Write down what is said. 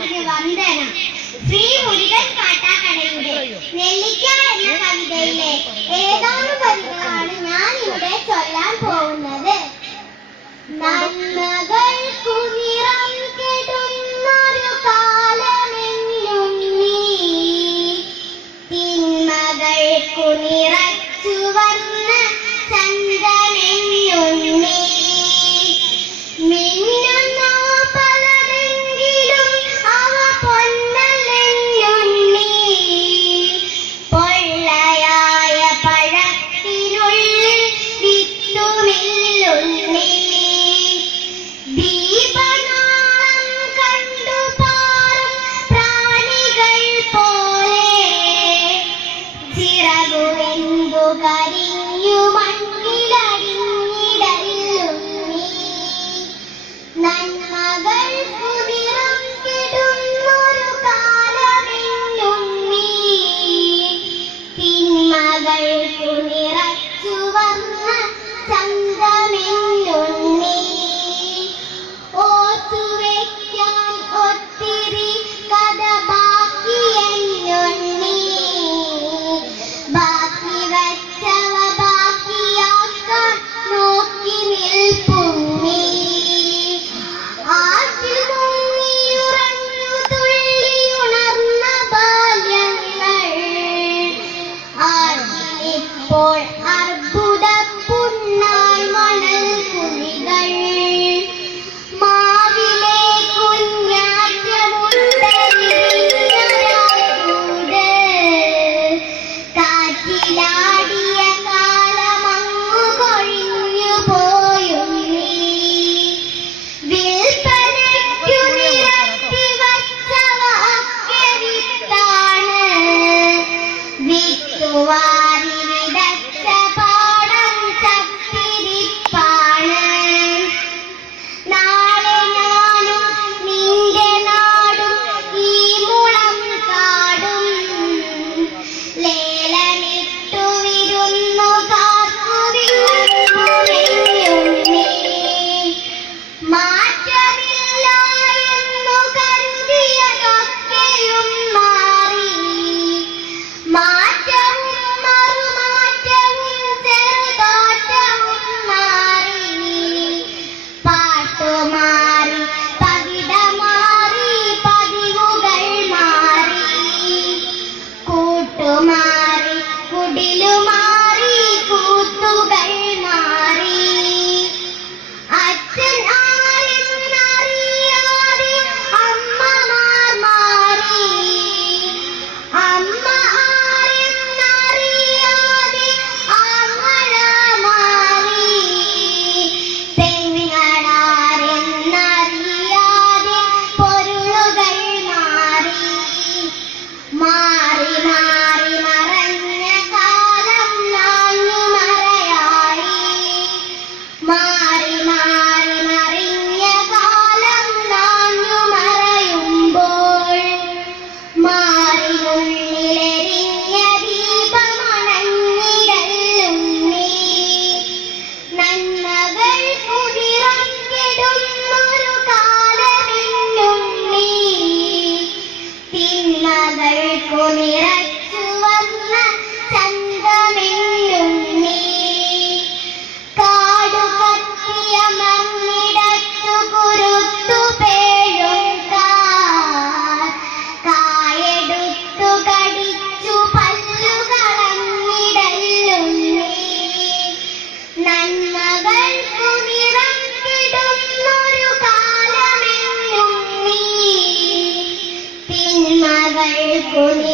കവിതയ്ക്ക് ശ്രീ നെല്ലിക്ക എന്ന ഞാൻ ഇവിടെ quando